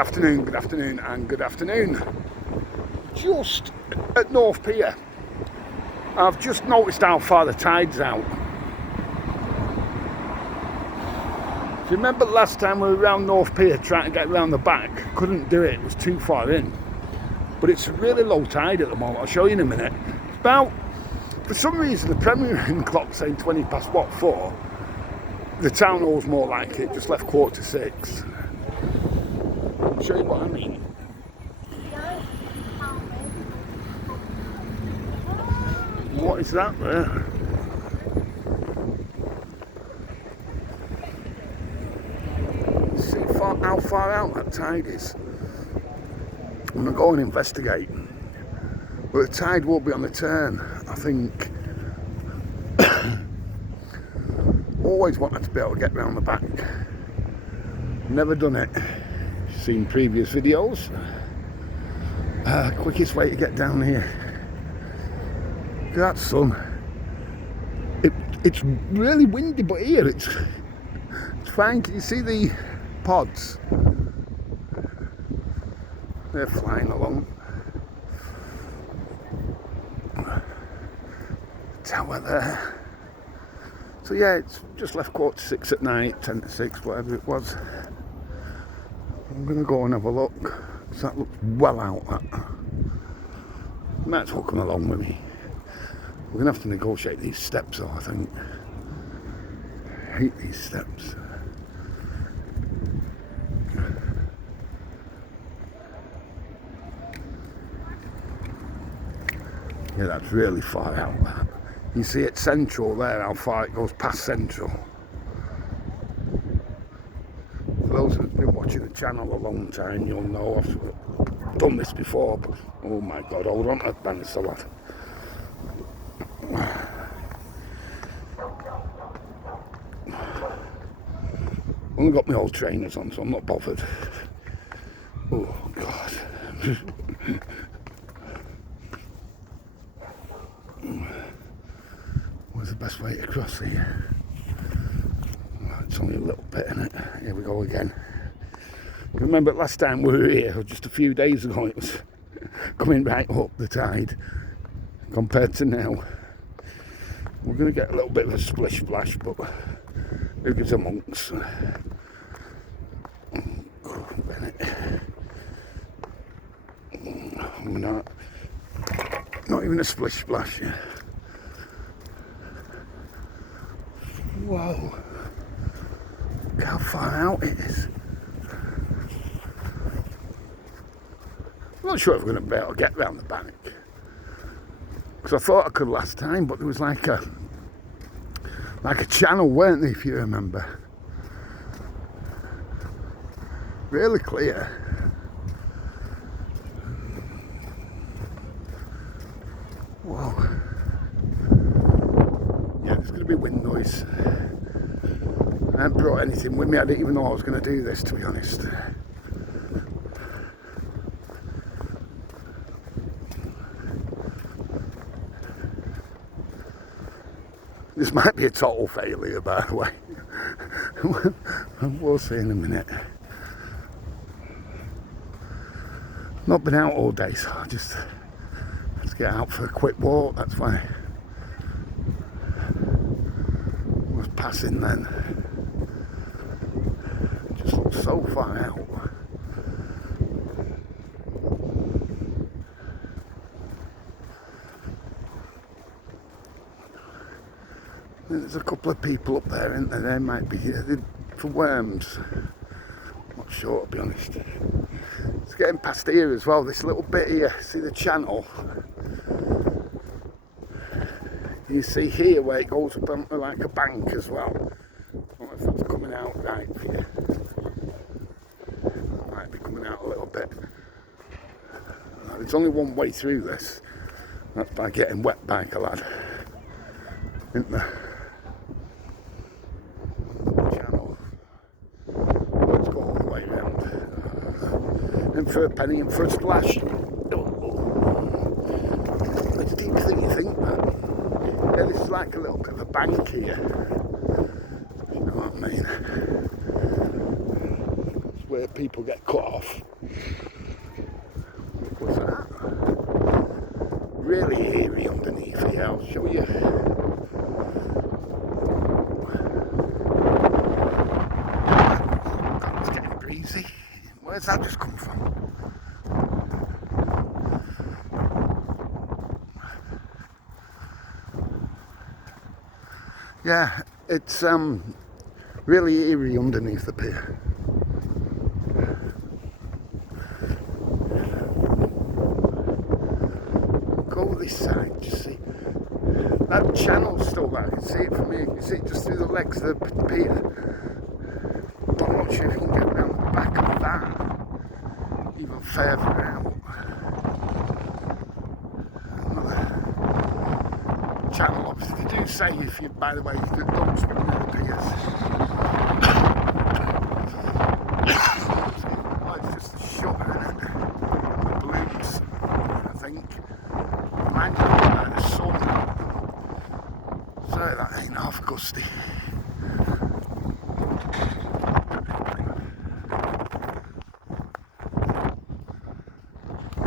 afternoon, good afternoon, and good afternoon. Just at North Pier, I've just noticed how far the tide's out. Do you remember last time we were around North Pier trying to get around the back? Couldn't do it, it was too far in. But it's really low tide at the moment, I'll show you in a minute. It's about, for some reason, the Premier Inn clock saying 4. The town hall's more like it, just left 5:45. I'll show you what I mean. What is that there? See how far out that tide is. I'm going to go and investigate. But the tide will be on the turn, I think. Always wanted to be able to get round the back. Never done it. Seen previous videos. Quickest way to get down here. Look at that sun. It's really windy, but here it's fine. Can you see the pods? They're flying along. Tower there. So yeah, it's just left 5:45 at night, 5:50, whatever it was. I'm gonna go and have a look. So that looks well out. That. Might as well come along with me. We're gonna have to negotiate these steps though, I think. I hate these steps. Yeah, that's really far out, that. You see it Central there, how far it goes past Central. For those who've been watching the channel a long time, you'll know I've done this before, but oh my god, hold on to that banister, lad. Only got my old trainers on, so I'm not bothered. Oh god. Where's the best way to cross here? Well, it's only a little bit, isn't it? Here we go again. Remember last time we were here, just a few days ago, it was coming right up the tide compared to now. We're going to get a little bit of a splish splash, but who gives a monks? Not even a splish splash. Whoa, look how far out it is. I'm not sure if we're going to be able to get round the back, because I thought I could last time, but there was like a channel, weren't there, if you remember? Really clear. Whoa. Yeah, there's going to be wind noise. I haven't brought anything with me. I didn't even know I was going to do this, to be honest. This might be a total failure, by the way. We'll see in a minute. Not been out all day, so let's get out for a quick walk. That's why I was passing then. It just looks so far out. There's a couple of people up there, isn't there? They might be here for worms. Not sure, to be honest. It's getting past here as well, this little bit here. See the channel? You see here where it goes up onto like a bank as well. I don't know if that's coming out right for you. That might be coming out a little bit. There's only one way through this. That's by getting wet like a lad. Isn't there? For a penny and for a splash. It's deeper than you think, that. Yeah, this is like a little bit of a bank here. You know what I mean? That's where where people get cut off. What was that? Really eerie underneath here, I'll show you. That's getting breezy. Where's that just come from? Yeah, it's really eerie underneath the pier. Go this side, just see. That channel's still there, I can see it from here. You can see it just through the legs of the pier. But I'm not sure if you can get around the back of that, even further out. Another channel, obviously. They do say, if you, by the way, don't swim near the piers. Well, it's just the shutter, isn't it? The balloons, I think. Mind you, the sun. So that ain't half gusty.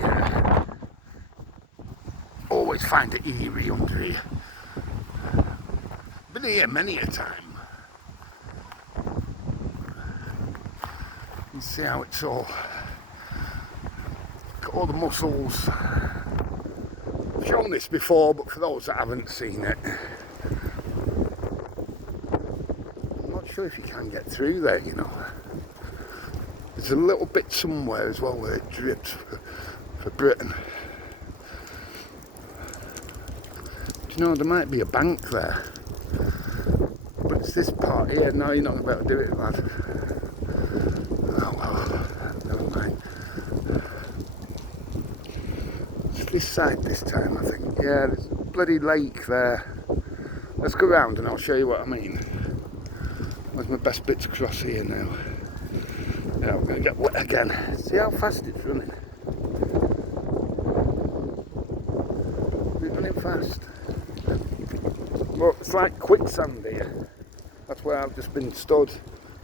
Yeah. Always find it eerie under here. Been here many a time. You see how it's all got all the mussels. I've shown this before, but for those that haven't seen it, I'm not sure if you can get through there, you know. There's a little bit somewhere as well where it drips for Britain. Do you know, there might be a bank there, but it's this part here. No, you're not going to be able to do it, lad. Oh well, never mind. It's this side this time, I think. Yeah, there's a bloody lake there. Let's go round and I'll show you what I mean. Where's my best bit to cross here now? Yeah, I'm going to get wet again. See how fast it's running? It's running fast. Well, it's like quicksand here. That's where I've just been stood.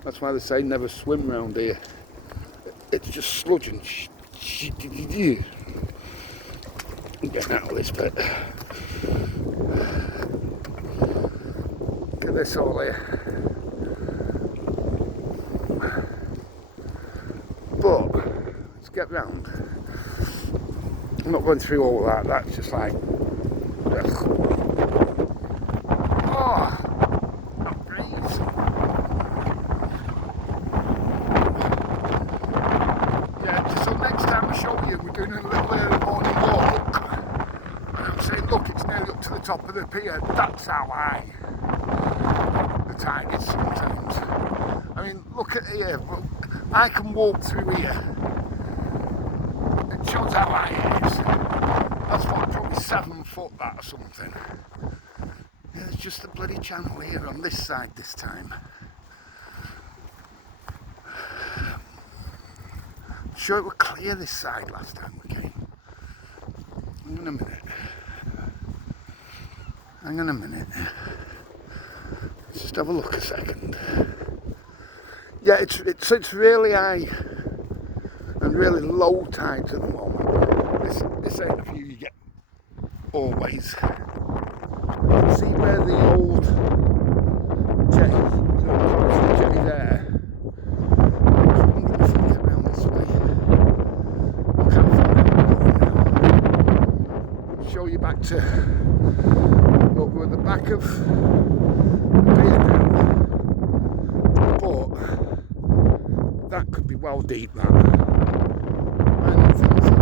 That's why they say never swim round here. It's just sludge and I'm getting out of this bit. Look at this all here. But let's get round. I'm not going through all that. That's just like, oh, not breathe. Yeah, so next time I show you, we're doing a little early morning walk. And I'm saying, look, it's nearly up to the top of the pier. That's how high the tide is sometimes. I mean, look at here. I can walk through here. It shows how high it is. That's what, probably 7 foot that or something. Yeah, there's just a bloody channel here on this side this time. I'm sure it was clear this side last time we came. Hang on a minute. Hang on a minute. Let's just have a look a second. Yeah, it's really high and really low tides at the moment. This ain't the view you get always. You can see where the old jetty, the jetty there. I wonder if I can get around this way. I can't find it. Show you back to look, we're at the back of the pier now. But that could be well deep, that. I don't think so.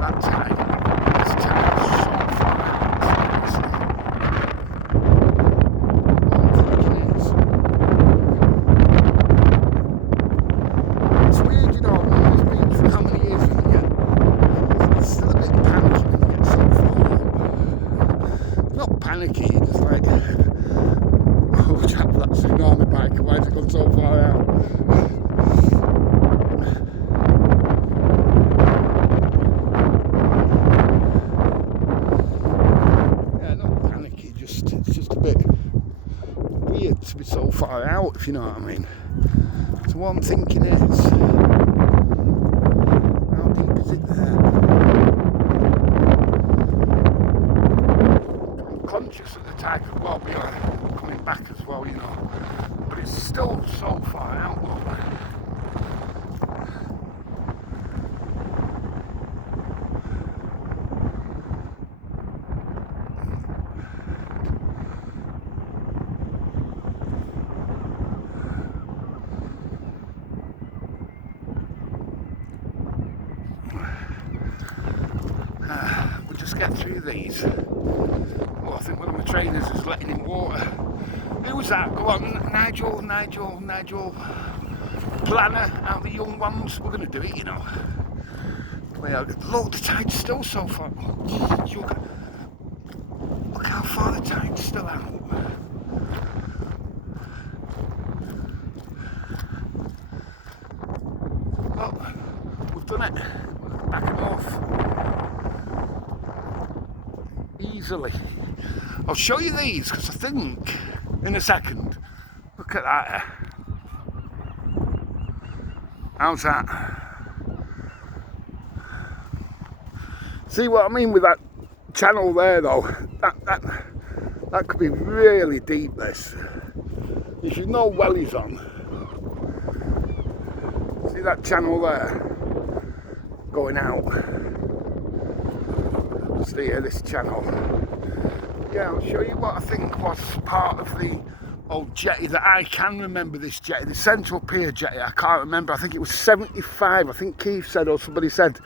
That tide, this tide is so far out, seriously. What I'm thinking is, it's weird, you know, I've been on this beach for how many years and yet it's still a bit panicky when you get so far out. Not panicky, just like, oh chap, that tsunami biker, why's it gone so far out? to be so far out, if you know what I mean. So what I'm thinking is, how deep is it there? I'm conscious that the tide could well be coming back as well, you know, but it's still so far out, look. We'll just get through these. Oh, I think one of my trainers is letting in water. Who was that? Go on, Nigel, Planner, out of the young ones. We're going to do it, you know. Look, the tide's still so far. Look how far the tide's still out. Look, we've done it. Back and off. Easily. I'll show you these because I think in a second. Look at that. How's that? See what I mean with that channel there though? That could be really deep, this. If you've no wellies on. See that channel there? Going out. Just here, this channel. Yeah, I'll show you what I think was part of the old jetty that I can remember. This jetty, the Central Pier jetty, I can't remember. I think it was 75. I think Keith said, or somebody said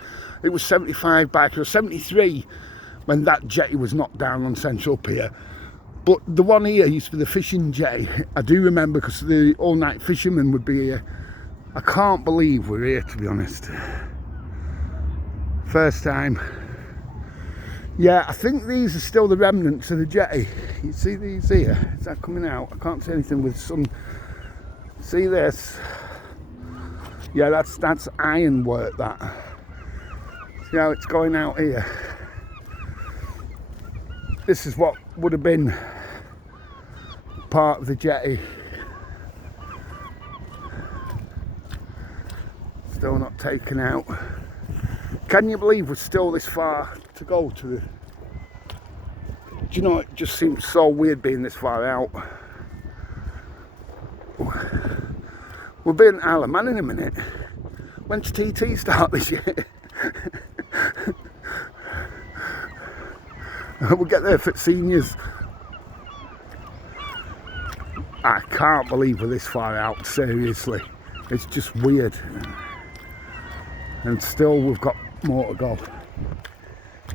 it was 75 back, or 73 when that jetty was knocked down on Central Pier. But the one here used to be the fishing jetty. I do remember because the all-night fishermen would be here. I can't believe we're here, to be honest. First time. Yeah, I think these are still the remnants of the jetty. You see these here? Is that coming out? I can't see anything with some. See this? Yeah, that's iron work, that. See how it's going out here? This is what would have been part of the jetty. Still not taken out. Can you believe we're still this far to go to the... Do you know, it just seems so weird being this far out. We'll be in Isle of Man in a minute. When's TT start this year? We'll get there for seniors. I can't believe we're this far out, seriously. It's just weird. And still we've got more to go.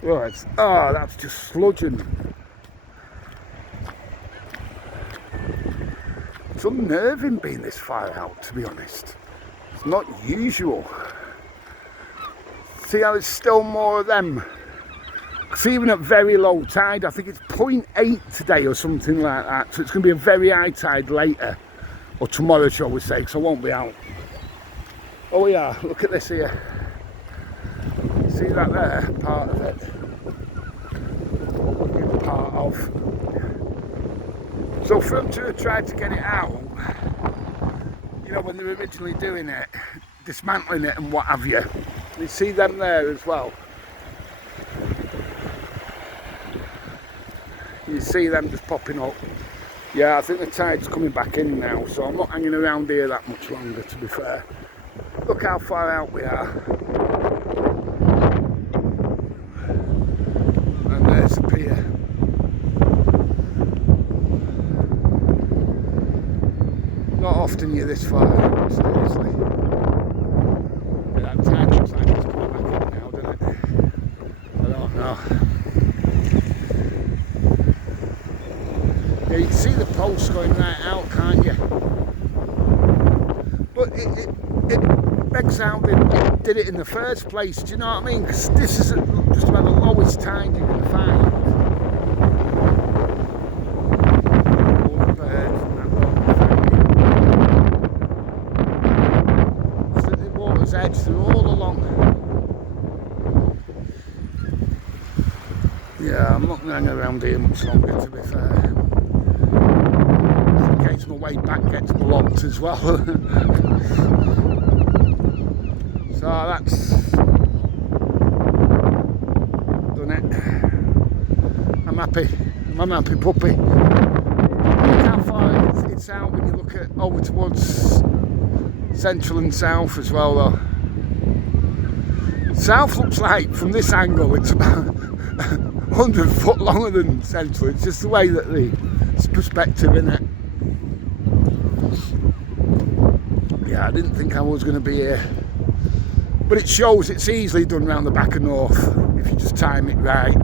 Right, oh, that's just sludging. It's unnerving being this far out, to be honest. It's not usual. See how there's still more of them? Because even at very low tide, I think it's 0.8 today or something like that. So it's going to be a very high tide later. Or tomorrow, shall we say, because I won't be out. Oh yeah, look at this here. See that there? Part of it. Part of. So for them to have tried to get it out, you know, when they were originally doing it, dismantling it and what have you, you see them there as well. You see them just popping up. Yeah, I think the tide's coming back in now, so I'm not hanging around here that much longer, to be fair. Look how far out we are. And there's the pier. Not often you're this far out, seriously. But that tide looks like it's coming back in now, doesn't it? I don't know. Yeah, you can see the posts going right out, can't you? But it begs how they did it in the first place, do you know what I mean? Because this is just about the lowest tide you're going to find. All the birds and that. So the water's edge through all along. Yeah, I'm not going to hang around here much longer, to be fair. case my way back gets blocked as well. So that's done it. I'm happy. I'm a happy puppy. Look how far it's out when you look at over towards central and south as well though. South looks like from this angle it's about 100 foot longer than central. It's just the way that it's perspective in it. Yeah, I didn't think I was going to be here, but it shows it's easily done round the back of North if you just time it right.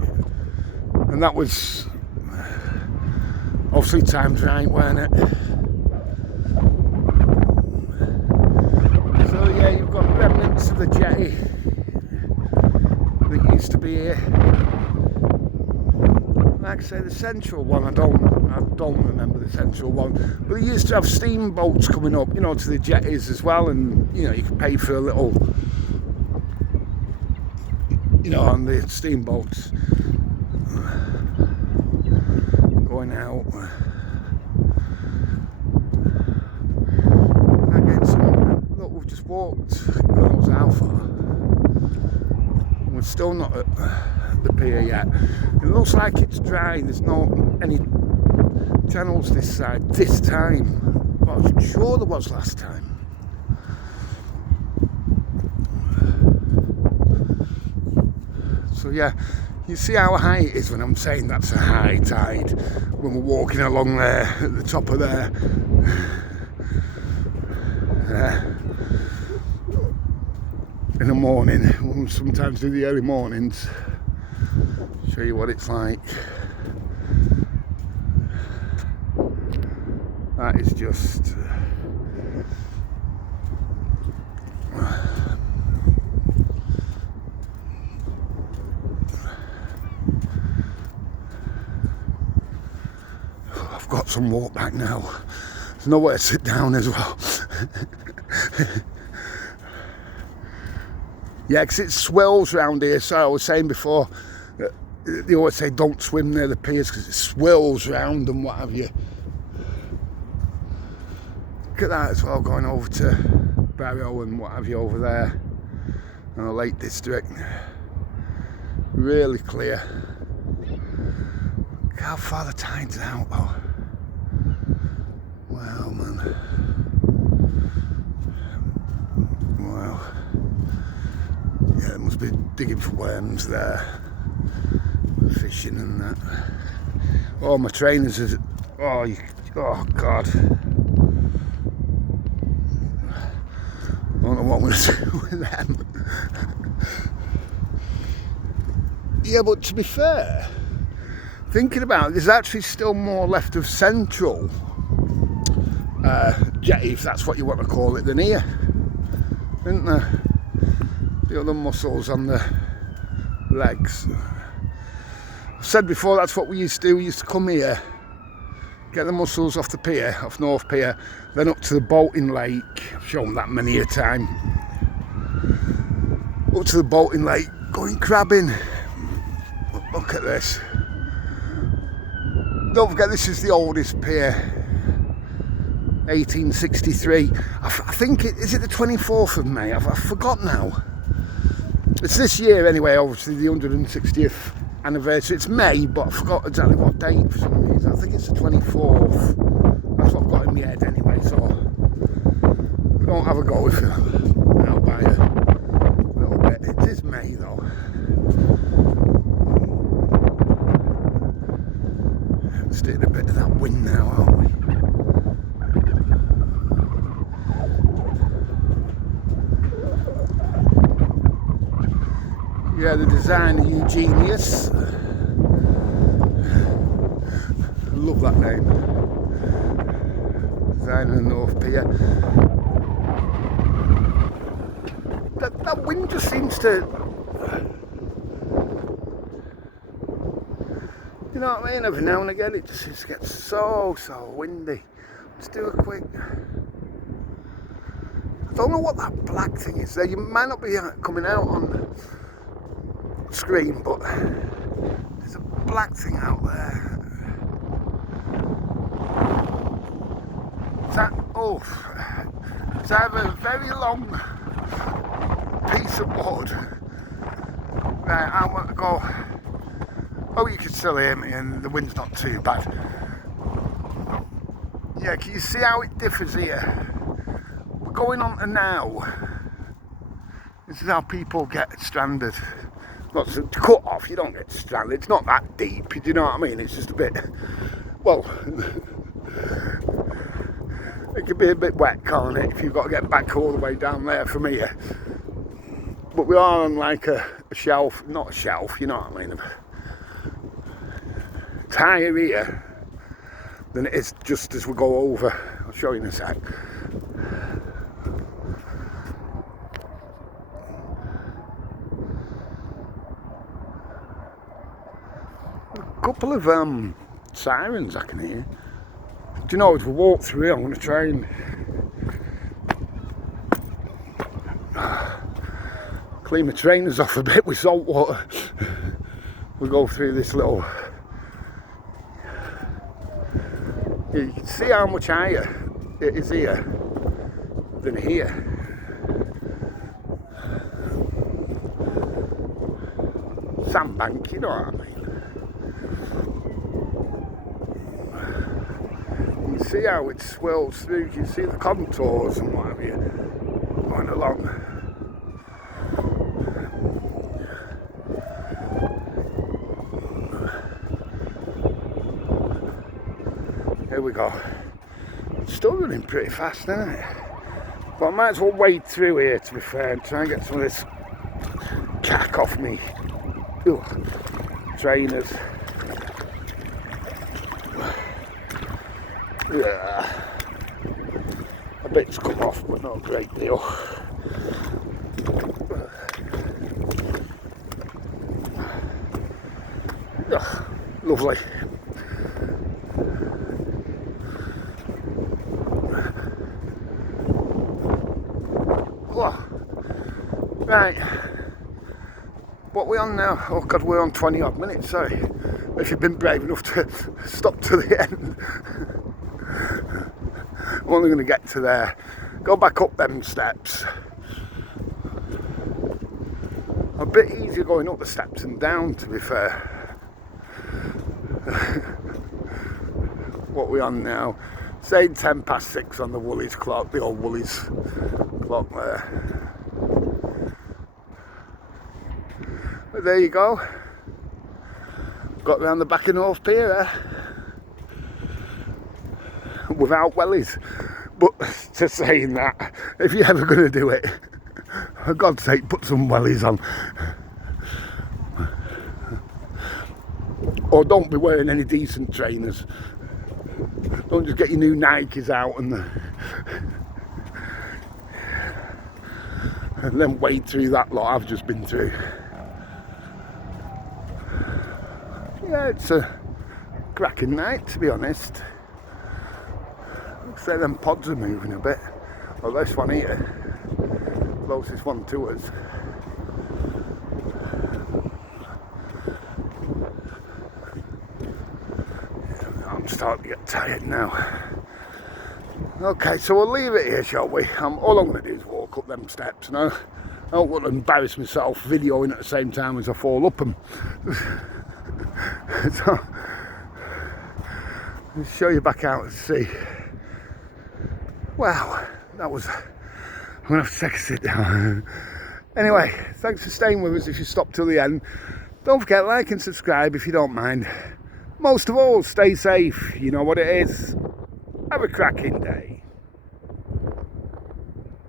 And that was obviously timed right, weren't it? So yeah, you've got remnants of the jetty that used to be here. Like I say, the central one, I don't remember the central one, but they used to have steamboats coming up, you know, to the jetties as well, and you know, you could pay for a little, you know, on the steamboats going out. Again, look, we've just walked, God knows how far. We're still not at the pier yet. It looks like it's dry. There's not any channels this side this time, but I'm sure there was last time. So yeah, you see how high it is when I'm saying that's a high tide when we're walking along there at the top of there. In the morning, we'll sometimes do the early mornings, show you what it's like. That is just I've got some walk back now. There's nowhere to sit down as well. Yeah, because it swells around here. So I was saying before, they always say don't swim near the piers because it swells around and what have you. Look at that as well, going over to Barrow and what have you over there, and the Lake District. Really clear. Look how far the tide's out though. Wow, man. Wow. Yeah, it must be digging for worms there. Fishing and that. Oh, my trainers is. Oh God. I don't know what I'm going to do with them. Yeah, but to be fair, thinking about it, there's actually still more left of central jetty, if that's what you want to call it, than here, isn't there? The other muscles on the legs. I've said before, that's what we used to do. We used to come here, get the mussels off the pier, off North Pier, then up to the boating lake. I've shown that many a time. Up to the boating lake, going crabbing. Look at this. Don't forget, this is the oldest pier. 1863. I think is it the 24th of May? I've forgotten now. It's this year anyway, obviously the 160th anniversary. It's May, but I forgot exactly what date for some reason. I think it's the 24th. That's what I've got in my head anyway, so we don't have a go with it out by a little bit. It is May though. It's getting a bit of that wind now, aren't we? Yeah, the designer Eugenius. I love that name. Designer North Pier. That wind just seems to. You know what I mean? Every now and again it just gets so windy. Let's do a quick. I don't know what that black thing is there. You might not be coming out on the screen, but there's a black thing out there. that, oh, it's either a very long piece of wood. Right, I want to go. Oh, you can still hear me, and the wind's not too bad. Yeah, can you see how it differs here? We're going on to now. This is how people get stranded. Not to cut off, you don't get stranded. It's not that deep, do you know what I mean? It's just a bit, well, it could be a bit wet, can't it, if you've got to get back all the way down there from here. But we are on like a shelf, not a shelf, you know what I mean? It's higher here than it is just as we go over. I'll show you in a sec. A couple of sirens I can hear. Do you know, as we walk through here, I'm going to try and clean my trainers off a bit with salt water. We'll go through this little. You can see how much higher it is here than here. Sandbank, you know what I mean? You can see how it swirls through, you can see the contours and what have you going along. Here we go. It's still running pretty fast, isn't it? But I might as well wade through here, to be fair, and try and get some of this cack off me. Ooh, trainers. Yeah. A bit's come off, but not a great deal. Ugh, lovely. Right, what we're on now? Oh God, we're on 20 odd minutes, sorry. If you've been brave enough to stop to the end. I'm only going to get to there. Go back up them steps. A bit easier going up the steps and down, to be fair. What we're on now? Saying 6:10 on the Woolies clock, the old Woolies clock there. But there you go. Got round the back of North Pier there. Without wellies. But to saying that, if you're ever going to do it, for God's sake, put some wellies on. Or don't be wearing any decent trainers. Don't just get your new Nikes out and then wade through that lot I've just been through. Yeah, it's a cracking night, to be honest. Looks like them pods are moving a bit. Well, this one here, closest one to us. I'm starting to get tired now. Okay, so we'll leave it here, shall we? All I'm going to do is walk up them steps, and I don't want to embarrass myself videoing at the same time as I fall up them. So, I'll show you back out and see. Wow, that was. I'm going to have to take a sit down. Anyway, thanks for staying with us if you stopped till the end. Don't forget, like and subscribe if you don't mind. Most of all, stay safe. You know what it is. Have a cracking day.